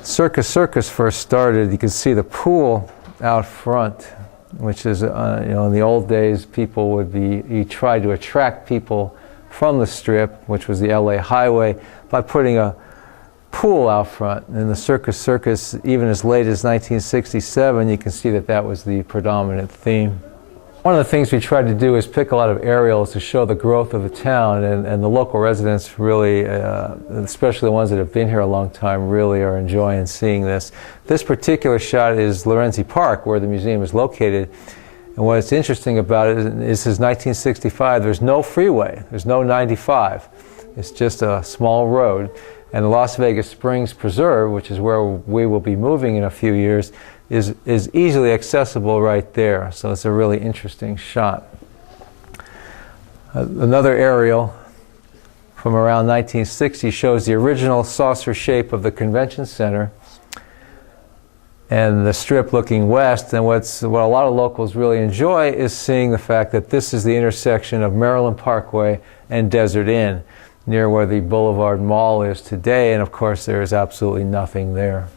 Circus Circus first started, you can see the pool out front, which is, in the old days, you tried to attract people from the Strip, which was the LA highway, by putting a pool out front. And the Circus Circus, even as late as 1967, you can see that that was the predominant theme. One of the things we tried to do is pick a lot of aerials to show the growth of the town, and the local residents really, especially the ones that have been here a long time, really are enjoying seeing this. This particular shot is Lorenzi Park, where the museum is located. And what's interesting about it is this is 1965. There's no freeway. There's no 95. It's just a small road. And the Las Vegas Springs Preserve, which is where we will be moving in a few years, is easily accessible right there. So it's a really interesting shot. Another aerial from around 1960 shows the original saucer shape of the convention center and the Strip looking west. And what a lot of locals really enjoy is seeing the fact that this is the intersection of Maryland Parkway and Desert Inn, near where the Boulevard Mall is today. And of course, there is absolutely nothing there.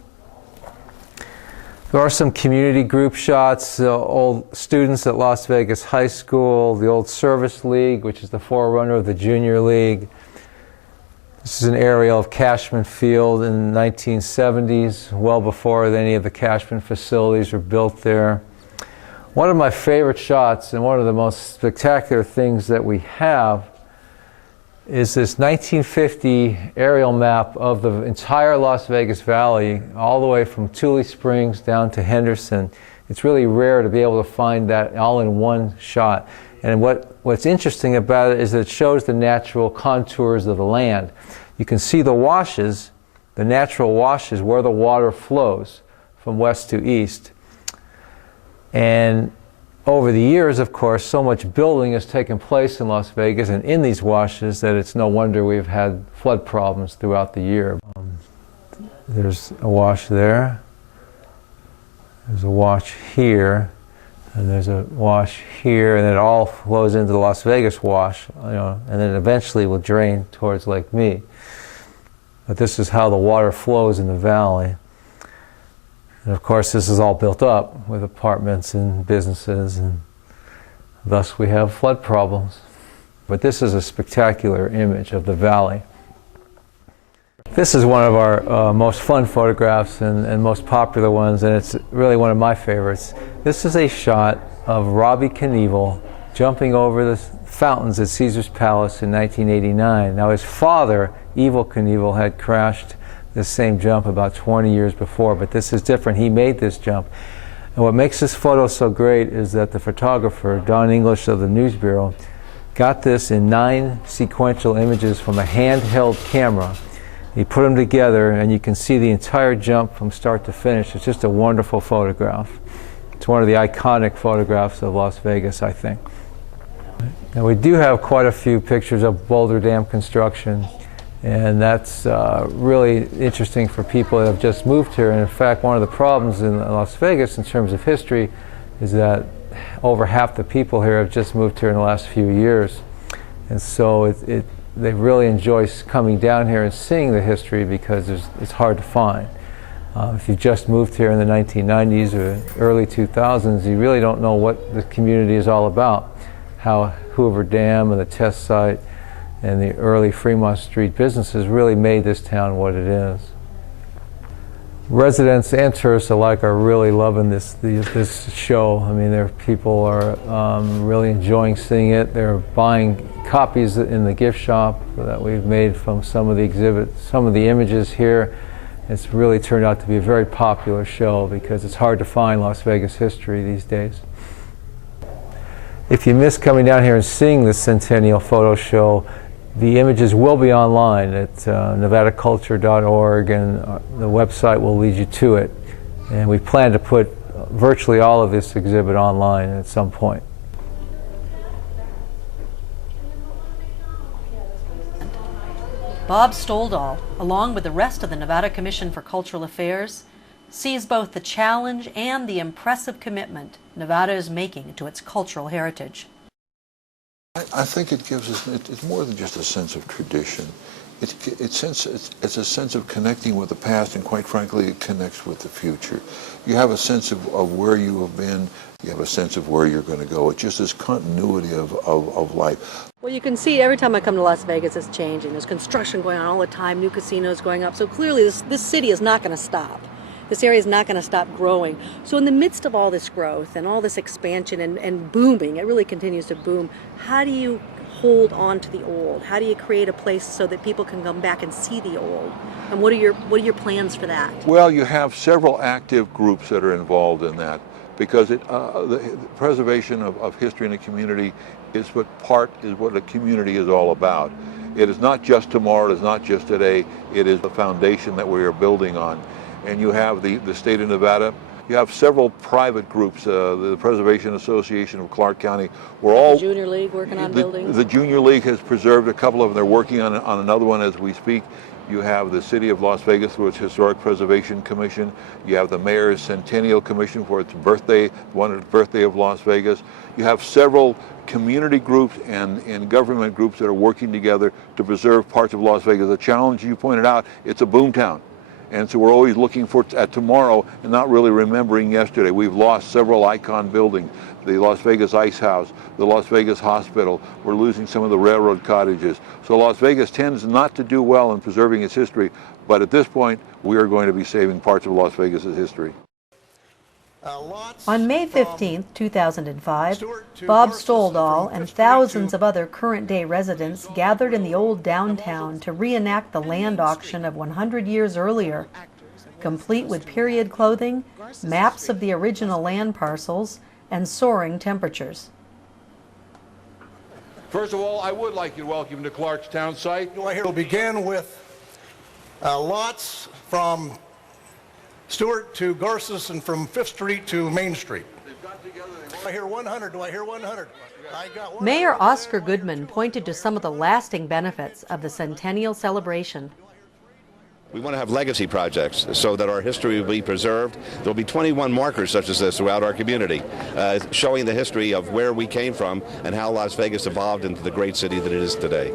There are some community group shots, old students at Las Vegas High School, the old Service League, which is the forerunner of the Junior League. This is an aerial of Cashman Field in the 1970s, well before any of the Cashman facilities were built there. One of my favorite shots, and one of the most spectacular things that we have, is this 1950 aerial map of the entire Las Vegas Valley, all the way from Tule Springs down to Henderson. It's really rare to be able to find that all in one shot. And what's interesting about it is that it shows the natural contours of the land. You can see the washes, the natural washes, where the water flows from west to east. And over the years, of course, so much building has taken place in Las Vegas and in these washes that it's no wonder we've had flood problems throughout the year. There's a wash there. There's a wash here. And there's a wash here. And it all flows into the Las Vegas wash, and then eventually will drain towards Lake Mead. But this is how the water flows in the valley. And of course, this is all built up with apartments and businesses, and thus we have flood problems. But this is a spectacular image of the valley. This is one of our most fun photographs and most popular ones, and it's really one of my favorites. This is a shot of Robbie Knievel jumping over the fountains at Caesar's Palace in 1989. Now, his father, Evel Knievel, had crashed this same jump about 20 years before, but this is different. He made this jump. And what makes this photo so great is that the photographer, Don English of the News Bureau, got this in 9 sequential images from a handheld camera. He put them together, and you can see the entire jump from start to finish. It's just a wonderful photograph. It's one of the iconic photographs of Las Vegas, I think. Now, we do have quite a few pictures of Boulder Dam construction. And that's really interesting for people that have just moved here. And in fact, one of the problems in Las Vegas in terms of history is that over half the people here have just moved here in the last few years. And so they really enjoy coming down here and seeing the history because it's hard to find. If you just moved here in the 1990s or early 2000s, you really don't know what the community is all about, how Hoover Dam and the test site and the early Fremont Street businesses really made this town what it is. Residents and tourists alike are really loving this show. I mean, people are really enjoying seeing it. They're buying copies in the gift shop that we've made from some of the exhibits, some of the images here. It's really turned out to be a very popular show because it's hard to find Las Vegas history these days. If you miss coming down here and seeing the Centennial Photo Show, the images will be online at nevadaculture.org, and the website will lead you to it. And we plan to put virtually all of this exhibit online at some point. Bob Stoldahl, along with the rest of the Nevada Commission for Cultural Affairs, sees both the challenge and the impressive commitment Nevada is making to its cultural heritage. I think it gives us, it's more than just a sense of tradition. It's a sense of connecting with the past, and quite frankly, it connects with the future. You have a sense of where you have been, you have a sense of where you're going to go. It's just this continuity of life. Well, you can see every time I come to Las Vegas, it's changing. There's construction going on all the time, new casinos going up. So clearly this city is not going to stop. This area is not going to stop growing. So in the midst of all this growth and all this expansion and booming, it really continues to boom, how do you hold on to the old? How do you create a place so that people can come back and see the old? And what are your plans for that? Well, you have several active groups that are involved in that, because the preservation of history in a community is what a community is all about. It is not just tomorrow, it is not just today, it is the foundation that we are building on. And you have the state of Nevada, you have several private groups, the Preservation Association of Clark County. The Junior League working on buildings? The Junior League has preserved a couple of them. They're working on another one as we speak. You have the City of Las Vegas through its Historic Preservation Commission. You have the Mayor's Centennial Commission for its birthday, the 100th birthday of Las Vegas. You have several community groups and government groups that are working together to preserve parts of Las Vegas. The challenge you pointed out, it's a boom town. And so we're always looking at tomorrow and not really remembering yesterday. We've lost several icon buildings, the Las Vegas Ice House, the Las Vegas Hospital. We're losing some of the railroad cottages. So Las Vegas tends not to do well in preserving its history, but at this point, we are going to be saving parts of Las Vegas's history. On May 15, 2005, Bob Stoldahl and thousands of other current-day residents gathered in the old downtown to reenact the land auction of 100 years earlier, complete with period clothing, maps of the original land parcels, and soaring temperatures. First of all, I would like to welcome you to Clarkstown site. We'll begin with lots from Stewart to Garces and from 5th Street to Main Street. Do I hear 100? Do I hear 100? I got 100. Mayor Oscar Goodman pointed to some of the lasting benefits of the centennial celebration. We want to have legacy projects so that our history will be preserved. There will be 21 markers such as this throughout our community, showing the history of where we came from and how Las Vegas evolved into the great city that it is today.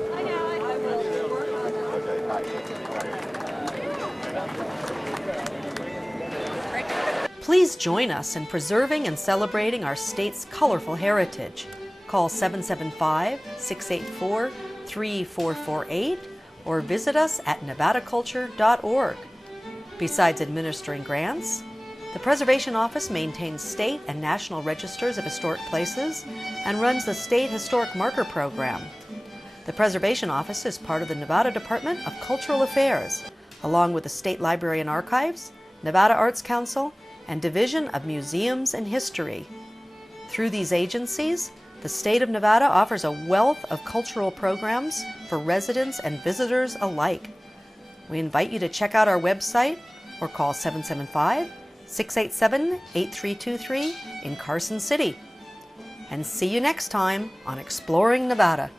Please join us in preserving and celebrating our state's colorful heritage. Call 775-684-3448 or visit us at nevadaculture.org. Besides administering grants, the Preservation Office maintains state and national registers of historic places and runs the State Historic Marker Program. The Preservation Office is part of the Nevada Department of Cultural Affairs, along with the State Library and Archives, Nevada Arts Council, and Division of Museums and History. Through these agencies, the state of Nevada offers a wealth of cultural programs for residents and visitors alike. We invite you to check out our website or call 775-687-8323 in Carson City. And see you next time on Exploring Nevada.